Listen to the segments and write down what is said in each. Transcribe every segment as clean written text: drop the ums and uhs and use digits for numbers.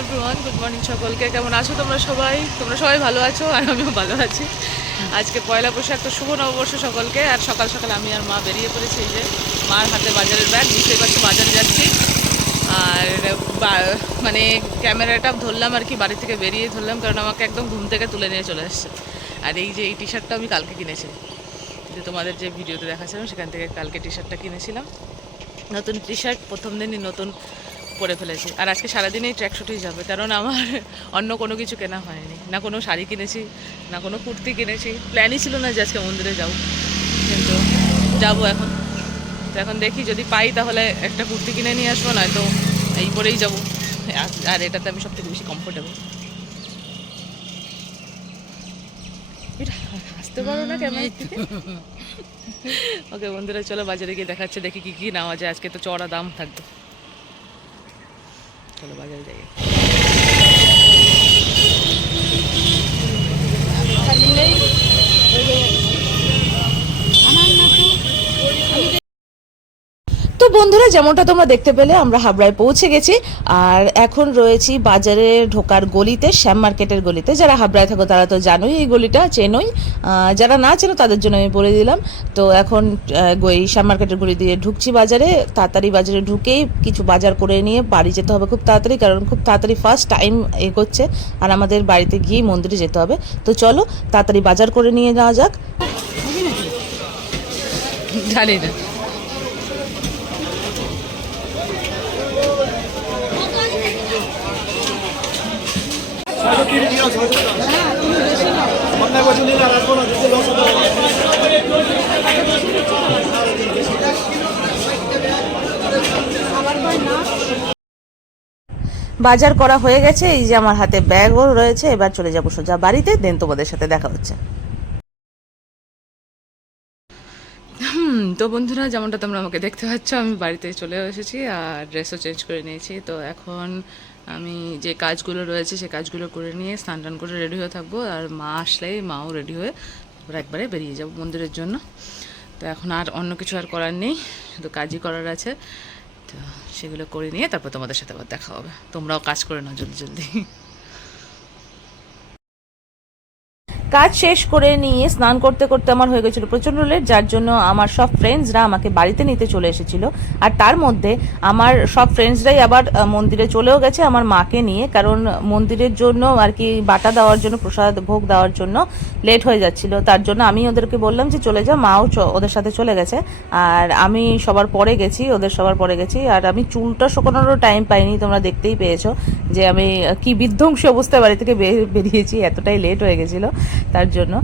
Everyone, good morning সকলকে। কেমন আছো তোমরা সবাই ভালো আছো আর আমিও ভালো আছি। আজকে পয়লা বৈশাখ, তো শুভ নববর্ষ সকলকে। আর সকাল সকাল আমি আর মা বেরিয়ে পড়েছি, এই যে মার হাতে বাজারের ব্যাগ, বুঝতেই পারছি বাজারে যাচ্ছি। আর মানে ক্যামেরাটা ধরলাম আর কি, বাড়ি থেকে বেরিয়ে ধরলাম, কারণ আমাকে একদম ঘুম থেকে তুলে নিয়ে চলে এসছে। আর এই যে এই টি শার্টটা আমি কালকে কিনেছি, যে তোমাদের যে ভিডিওতে দেখাচ্ছিলাম সেখান থেকে কালকে টি শার্টটা কিনেছিলাম। নতুন টি শার্ট, প্রথম দিনই নতুন পরে ফেলেছি। আর আজকে সারাদিনেই ট্র্যাকশুটেই যাবে, কারণ আমার অন্য কোনো কিছু কেনা হয়নি, না কোনো শাড়ি কিনেছি, না কোনো কুর্তি কিনেছি। প্ল্যানই ছিল না যে আজকে মন্দিরে যাবো, কিন্তু যাবো এখন। তো এখন দেখি, যদি পাই তাহলে একটা কুর্তি কিনে নিয়ে আসবো, নয়তো এই পরেই যাবো। আর এটাতে আমি সবথেকে বেশি কমফোর্টেবল। আসতে পারো না ক্যামেরা থেকে। ওকে বন্ধুরা, চলো বাজারে গিয়ে দেখাচ্ছে, দেখি কী কী নেওয়া যায়। আজকে তো চড়া দাম থাকবে, চলো বাজারে যাই। তো বন্ধুরা, যেমনটা তোমরা দেখতে পেলে, আমরা হাবড়ায় পৌঁছে গেছি। আর এখন রয়েছি বাজারে ঢোকার গলিতে, শ্যাম মার্কেটের গলিতে। যারা হাবড়ায় থাকো তারা তো জানোই, এই গলিটা চেনোই। যারা না চেনো তাদের জন্য আমি বলে দিলাম। তো এখন এই শ্যাম মার্কেটের গলি দিয়ে ঢুকছি বাজারে। তাড়াতাড়ি বাজারে ঢুকেই কিছু বাজার করে নিয়ে বাড়ি যেতে হবে খুব তাড়াতাড়ি, কারণ খুব তাড়াতাড়ি ফার্স্ট টাইম এগোচ্ছে আর আমাদের বাড়িতে গিয়েই মন্দিরে যেতে হবে। তো চলো তাড়াতাড়ি বাজার করে নিয়ে যাওয়া যাক। জানি না, বাজার করা হয়ে গেছে। এই যে আমার হাতে ব্যাগও রয়েছে। এবার চলে যাবো সোজা বাড়িতে, দেন তোমাদের সাথে দেখা হচ্ছে। তো বন্ধুরা, যেমনটা তোমরা আমাকে দেখতে পাচ্ছ, আমি বাড়িতে চলে এসেছি আর ড্রেসও চেঞ্জ করে নিয়েছি। তো এখন আমি যে কাজগুলো রয়েছে সে কাজগুলো করে নিয়ে স্নান টান করে রেডি হয়ে থাকবো। আর মা আসলেই মাও রেডি হয়ে ওরা একবারে বেরিয়ে যাবো মন্দিরের জন্য। তো এখন আর অন্য কিছু আর করার নেই, শুধু কাজই করার আছে। তো সেগুলো করে নিয়ে তারপর তোমাদের সাথে আবার দেখা হবে। তোমরাও কাজ করে নাও জলদি জলদি। কাজ শেষ করে নিয়ে স্নান করতে করতে আমার হয়ে গেছিলো প্রচণ্ড লেট, যার জন্য আমার সব ফ্রেন্ডসরা আমাকে বাড়িতে নিতে চলে এসেছিলো। আর তার মধ্যে আমার সব ফ্রেন্ডসরাই আবার মন্দিরে চলেও গেছে আমার মাকে নিয়ে, কারণ মন্দিরের জন্য আর কি বাটা দেওয়ার জন্য, প্রসাদ ভোগ দেওয়ার জন্য লেট হয়ে যাচ্ছিলো। তার জন্য আমি ওদেরকে বললাম যে চলে যা, মাও ওদের সাথে চলে গেছে। আর আমি সবার পরে গেছি, ওদের সবার পরে গেছি। আর আমি চুলটা শুকানোরও টাইম পাইনি, তোমরা দেখতেই পেয়েছো যে আমি কি বিধ্বংসী অবস্থায় বাড়ি থেকে বেরিয়েছি, এতটাই লেট হয়ে গেছিলো তার জন্য।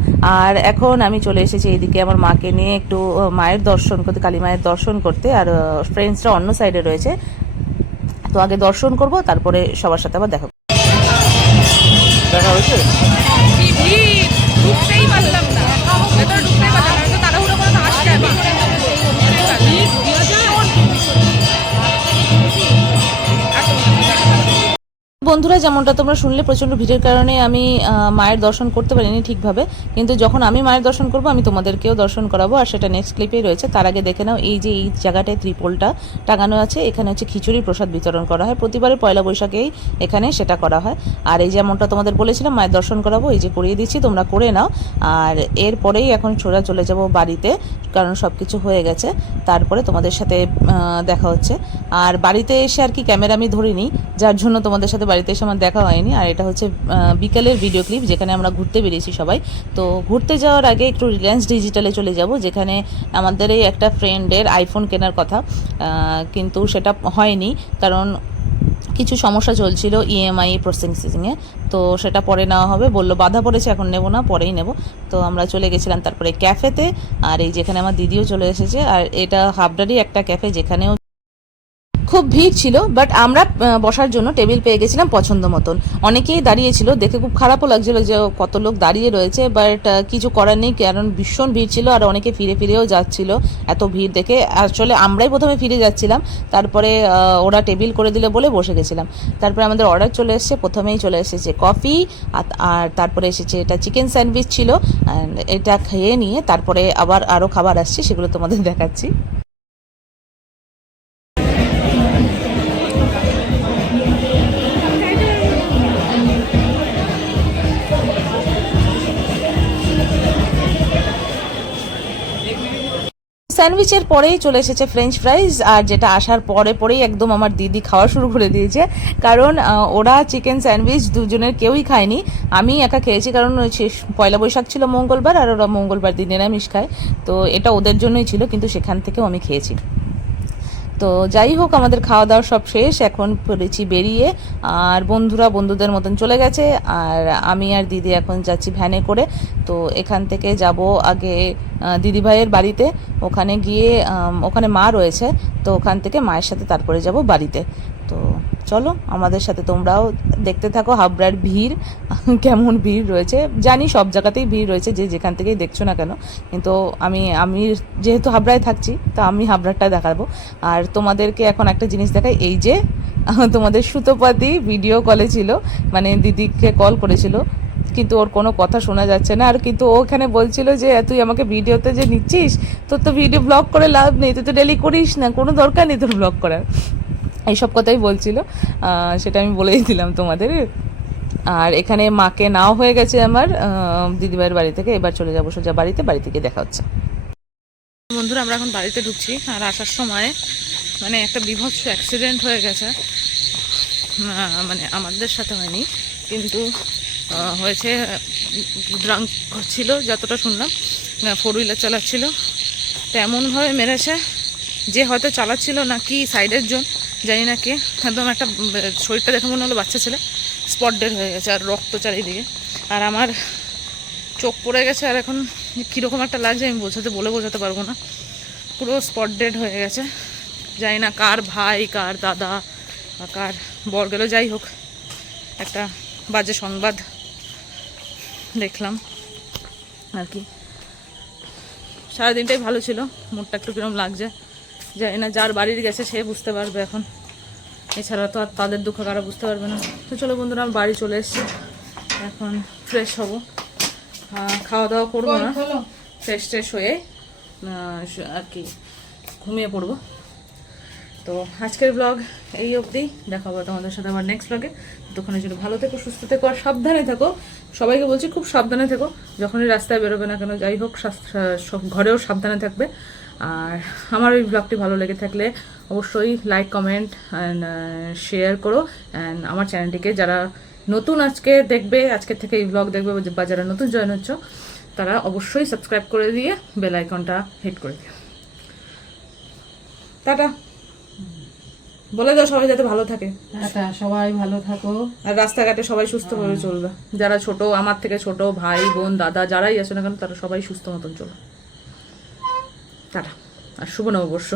আর এখন আমি চলে এসেছি এইদিকে আমার মাকে নিয়ে একটু মায়ের দর্শন করতে, কালী মায়ের দর্শন করতে। আর ফ্রেন্ডসরা অন্য সাইডে রয়েছে, তো আগে দর্শন করব, তারপরে সবার সাথে আবার দেখা হয়েছে। ঢুকতেই পারলাম না, ঢুকতেই পারলাম না, তাড়াহুড়ো করে আসছে। বন্ধুরা, যেমনটা তোমরা শুনলে, প্রচণ্ড ভিড়ের কারণে আমি মায়ের দর্শন করতে পারিনি ঠিকভাবে। কিন্তু যখন আমি মায়ের দর্শন করব, আমি তোমাদেরকেও দর্শন করাবো, আর সেটা নেক্সট ক্লিপেই রয়েছে। তার আগে দেখে নাও, এই যে এই জায়গাটায় ত্রিপলটা টাঙানো আছে, এখানে হচ্ছে খিচুড়ি প্রসাদ বিতরণ করা হয় প্রতিবারে পয়লা বৈশাখেই, এখানে সেটা করা হয়। আর এই যেমনটা তোমাদের বলেছিলাম মায়ের দর্শন করাবো, এই যে করিয়ে দিচ্ছি, তোমরা করে নাও। আর এরপরেই এখন ছোড়া চলে যাব বাড়িতে, কারণ সব কিছু হয়ে গেছে। তারপরে তোমাদের সাথে দেখা হচ্ছে। আর বাড়িতে এসে আর কি ক্যামেরা আমি ধরিনি, যার জন্য তোমাদের সাথে বাড়িতে এসে আমার দেখা হয়নি। আর এটা হচ্ছে বিকেলের ভিডিও ক্লিপ, যেখানে আমরা ঘুরতে বেরিয়েছি সবাই। তো ঘুরতে যাওয়ার আগে একটু রিলায়েন্স ডিজিটালে চলে যাব, যেখানে আমাদের এই একটা ফ্রেন্ডের আইফোন কেনার কথা, কিন্তু সেটা হয়নি, কারণ কিছু সমস্যা চলছিল ইএমআই প্রসেসিংয়ে। তো সেটা পরে নেওয়া হবে বললো, বাধা পড়েছে, এখন নেবো না, পরেই নেব। তো আমরা চলে গেছিলাম তারপরে ক্যাফেতে। আর এই যেখানে আমার দিদিও চলে এসেছে। আর এটা হাবড়ারই একটা ক্যাফে, যেখানেও খুব ভিড় ছিল, বাট আমরা বসার জন্য টেবিল পেয়ে গেছিলাম পছন্দ মতন। অনেকেই দাঁড়িয়েছিল, দেখে খুব খারাপও লাগছিল যে কত লোক দাঁড়িয়ে রয়েছে, বাট কিছু করার নেই, কারণ ভীষণ ভিড় ছিল। আর অনেকে ফিরে ফিরেও যাচ্ছিল এত ভিড় দেখে। আসলে আমরাই প্রথমে ফিরে যাচ্ছিলাম, তারপরে ওরা টেবিল করে দিলে বলে বসে গেছিলাম। তারপরে আমাদের অর্ডার চলে এসেছে, প্রথমেই চলে এসেছে কফি, আর তারপরে এসেছে এটা চিকেন স্যান্ডউইচ ছিল। এটা খেয়ে নিয়ে তারপরে আবার আরও খাবার আসছে, সেগুলো তোমাদের দেখাচ্ছি। স্যান্ডউইচের পরেই চলে এসেছে ফ্রেঞ্চ ফ্রাইজ, আর যেটা আসার পরেই একদম আমার দিদি খাওয়া শুরু করে দিয়েছে। কারণ ওরা চিকেন স্যান্ডউইচ দুজনের কেউই খায়নি, আমি একা খেয়েছি। কারণ পয়লা বৈশাখ ছিল মঙ্গলবার, আর ওরা মঙ্গলবার দিন নিরামিষ খায়, তো এটা ওদের জন্যই ছিল, কিন্তু সেখান থেকেও আমি খেয়েছি। তো যাই হোক, আমাদের খাওয়া দাওয়া সব শেষ, এখন পড়েছি বেরিয়ে। আর বন্ধুরা বন্ধুদের মতন চলে গেছে, আর আমি আর দিদি এখন যাচ্ছি ভ্যানে করে। তো এখান থেকে যাব আগে দিদিভাইয়ের বাড়িতে, ওখানে গিয়ে ওখানে মা রয়েছে, তো ওখান থেকে মায়ের সাথে তারপরে যাব বাড়িতে। তো চলো আমাদের সাথে তোমরাও দেখতে থাকো হাবড়ার ভিড়, কেমন ভিড় রয়েছে। জানি সব জায়গাতেই ভিড় রয়েছে, যে যেখান থেকেই দেখছো না কেন, কিন্তু আমি যেহেতু হাবড়ায় থাকছি, তো আমি হাবড়ারটা দেখাবো। আর তোমাদেরকে এখন একটা জিনিস দেখাই, এই যে তোমাদের সুতোপাতি ভিডিও কলে ছিল, মানে দিদিকে কল করেছিল, কিন্তু ওর কোনো কথা শোনা যাচ্ছে না। আর কিন্তু ও ওখানে বলছিল যে তুই আমাকে ভিডিওতে যে নিচ্ছিস, তোর তো ভিডিও ব্লগ করে লাভ নেই, তুই তো ডেলি করিস না, কোনো দরকার নেই তোর ব্লগ করার, এইসব কথাই বলছিল। সেটা আমি বলেই দিলাম তোমাদের। আর এখানে মাকে নাও হয়ে গেছে আমার দিদিভাইয়ের বাড়ি থেকে, এবার চলে যাবো সোজা বাড়িতে, বাড়ি থেকে দেখা হচ্ছে। বন্ধুরা আমরা এখন বাড়িতে ঢুকছি, আর আসার সময় মানে একটা বিভৎস অ্যাক্সিডেন্ট হয়ে গেছে। মানে আমাদের সাথে হয়নি, কিন্তু হয়েছে, ড্রাঙ্ক ছিল যতটা শুনলাম, 4 হুইলার চালাচ্ছিল, তো এমনভাবে মেরেছে যে হয়তো চালাচ্ছিল না কি সাইডের জন জানি না কে, একদম একটা শরীরটা দেখে মনে হলো বাচ্চা ছেলে, স্পট ডেড হয়ে গেছে, আর রক্ত চারিদিকে। আর আমার চোখ পড়ে গেছে, আর এখন কীরকম একটা লাগছে আমি বোঝাতে পারবো না, পুরো স্পট ডেড হয়ে গেছে। জানি না কার ভাই, কার দাদা, কার বর গেল, যাই হোক একটা বাজে সংবাদ দেখলাম আর কি। সারাদিনটাই ভালো ছিল, মুডটা একটু কিরম লাগছে জানি না, যার বাড়ির গেছে সে বুঝতে পারবে এখন, এছাড়া তো আর তাদের দুঃখ কারা বুঝতে পারবে না। তো চলো বন্ধুরা, আমি বাড়ি চলে এসেছি, এখন ফ্রেশ হব, খাওয়া দাওয়া করবো না, ফ্রেশ হয়ে আর কি ঘুমিয়ে পড়বো। তো আজকের ব্লগ এই অবধি, দেখা হবে তোমাদের সাথে আবার নেক্সট ব্লগে। ততক্ষণের জন্য ভালো থেকো, সুস্থ থেকো, আর সাবধানে থেকো। সবাইকে বলছি খুব সাবধানে থেকো, যখনই রাস্তায় বেরোবে না কেন, যাই হোক ঘরেও সাবধানে থাকবে। আর আমার এই ব্লগটি ভালো লেগে থাকলে অবশ্যই লাইক, কমেন্ট অ্যান্ড শেয়ার করো। অ্যান্ড আমার চ্যানেলটিকে যারা নতুন আজকে দেখবে, আজকে থেকে এই ব্লগ দেখবে, বা যারা নতুন জয়েন হচ্ছ, তারা অবশ্যই সাবস্ক্রাইব করে দিয়ে বেল আইকনটা হিট করে দিও। টাটা বলে দাও সবাই যাতে ভালো থাকে, সবাই ভালো থাকো, আর রাস্তাঘাটে সবাই সুস্থভাবে চলবে, যারা ছোট, আমার থেকে ছোট ভাই বোন দাদা যারাই আছে না কেন, তারা সবাই সুস্থ মতন চলবে। টাটা, আর শুভ নববর্ষ।